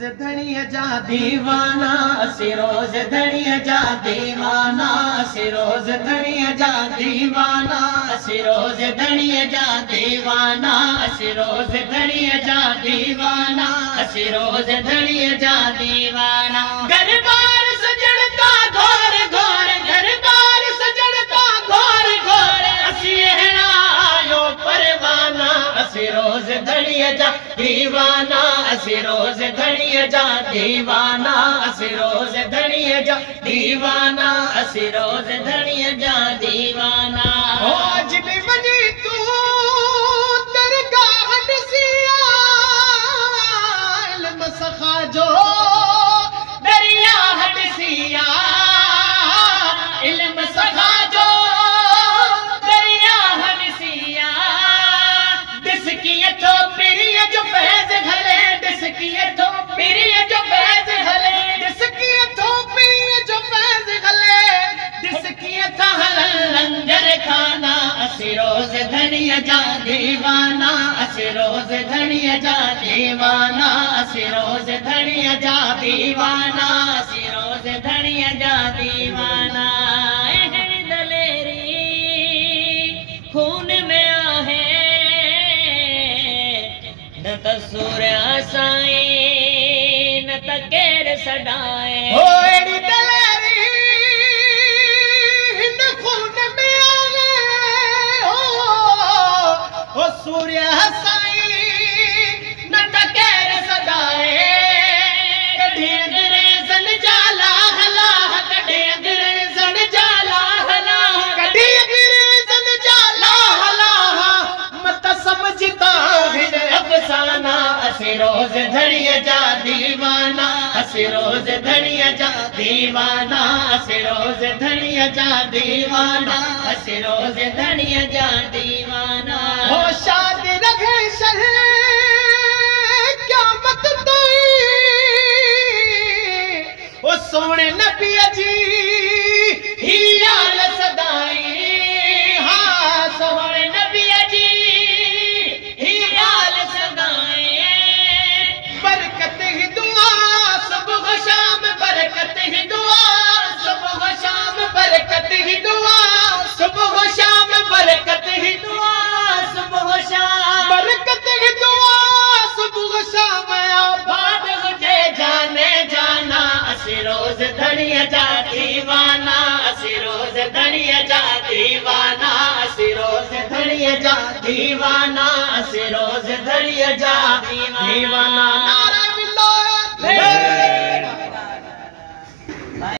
धणीअ जा दीवाना असी रोज़ धणीअ जा दीवाना असी रोज़ धणीअ जा दीवाना असी रोज़ धणीअ जा दीवाना असी रोज़ धणीअ जा दीवाना असी रोज़ धणीअ जा दीवाना गरबार सजणता घोर घोर गरबार सजणता घोर घोर असी अहिड़ा परवाना असी रोज़ धणीअ जा दीवाना असी रोज़ धणीअ जा दीवाना असी रोज़ धणीअ जा दीवाना असी रोज़ धणीअ जा दीवाना आज भी वञी तू दरगाह ॾिसिया इल्म सखा जो दरिया ॾिसिया इल्म सखा जो दरिया ॾिसिया ॾिस कीअं थो पीरीअ जो फैज़ घले ॾिस कीअं थो पीरीअ जो फैज़ घले ॾिस कीअं थो पीरीअ जो फैज़ घले ॾिस कीअं था हलनि लंगर खाना असी रोज़ धणीअ जा दीवाना असी रोज़ धणीअ जा दीवाना असी रोज़ धणीअ जा दीवाना असी रोज़ धणीअ जा दीवाना अहिड़ी दलेरी खून में आहे न त सूर्या साईं न त केरु सॾाए हो अहिड़ी दलेरी हिन खून में आहे हो सूर्या साईं न त केरु सॾाए कॾहिं अंग्रेज़नि जा लाह लाह कॾहिं अंग्रेज़नि जा लाह लाह कॾहिं अंग्रेज़नि जा लाह लाह मत समझता हिन अफ़साना असी रोज़ धणीअ जा दीवाना असी रोज़ धणीअ जा दीवाना असी रोज़ धणीअ जा दीवाना असी रोज़ धणीअ जा दीवाना हो शाद रखे शर क़यामत ताईं ओ सोने नबीअ जी ही याल सदाईं हाँ सोने नबीअ जी ही याल सदाईं बरकत ही दुआ सुबह शाम बरकत ही दुआ सुबह शाम बरकत ही दुआ सुबह शाम बरकत ही दुआ सुबह शाम बरकत ही दुआ सुबह शाम आबाद हुजे जाने जाना असी रोज़ धणीअ जा दीवाना असी रोज़ धणीअ जा दीवाना असी रोज़ धणीअ जा दीवाना असी रोज़ धणीअ जा दीवाना